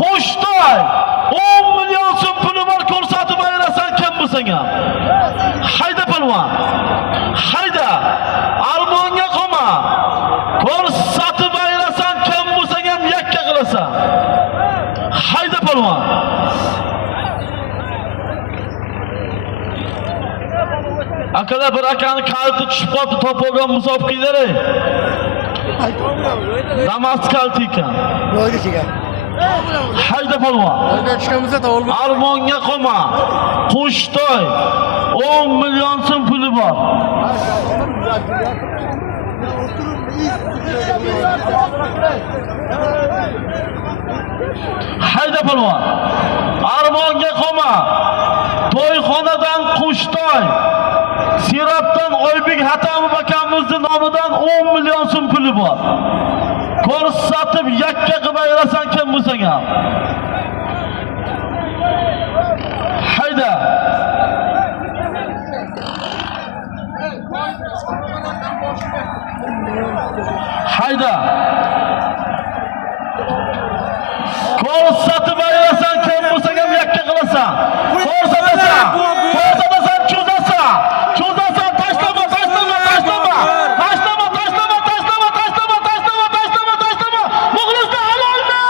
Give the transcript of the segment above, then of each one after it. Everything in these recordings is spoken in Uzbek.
Qo'shtoy 10 million so'm puli bor ko'rsatib ayrasan kim bo'lsang ham. Hayda palvon. Hayda. Armonga qolma. Ko'rsatib ayrasan kim bo'lsang ham yakka qilasan. Hayda palvon. Akalar bir akani kalti tushib qoldi, topolgan musof qildilar. Damas kalti ekan. Yo'lga chiqar. Hayda palvon. Yo'lga chiqamizda topolma. Armonga qolma. Qo'shtoy 10 million so'm puli bor. Hayda palvon. Armonga qolma. To'yxonadan Qo'shtoy. Sirotdan Oybek Hatamov akamizning nomidan 10 million so'm puli bor. Ko'rsatib yakka qilib ayrasan kim bo'lsang ham. Hayda. Hayda. Ko'rsatib ayrasan kim bo'lsang ham yakka qilasan. Ko'rsatasan. Ko'rsatasan cho'zasan. Cho'zasan tashlama. Muxlislar halolmi?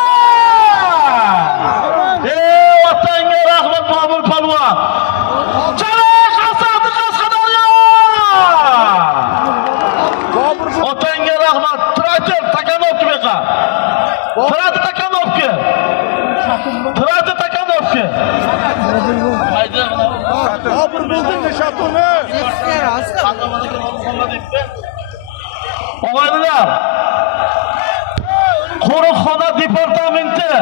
Vatanga rahmat Bobur palvon. Chaloq asadi Qashqadaryo. Otanga rahmat. Traktor Takanovka beqa. Traktor Takanovka. Bobur bo'ldingmi shatuni? Og'aynilar. Qo'riqxona departamenti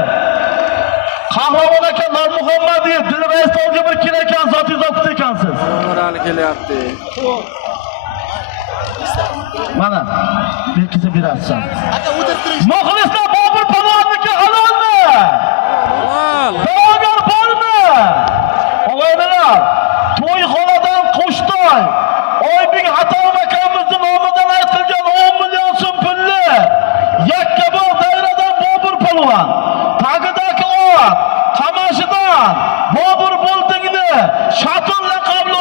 Qahramon aka Nurmuhammadiyev Dilrais tog'ga bir kelayotgan zotiy zot ekansiz. Hali kelyapti. Mana bir kishi berasiz. Muxlislar Bobur palvonniki halolmi? Da'vogar bormi? Og'aynilar, to'yxonadan Qo'shtoy Oybek Hatamov akamizning nomidan aytilgan 10 million so'm pulli Yakkabog' dairadan Bobur palvon. Tagidagi ot, qamashidan Bobur bo'ldingni Shatun laqabli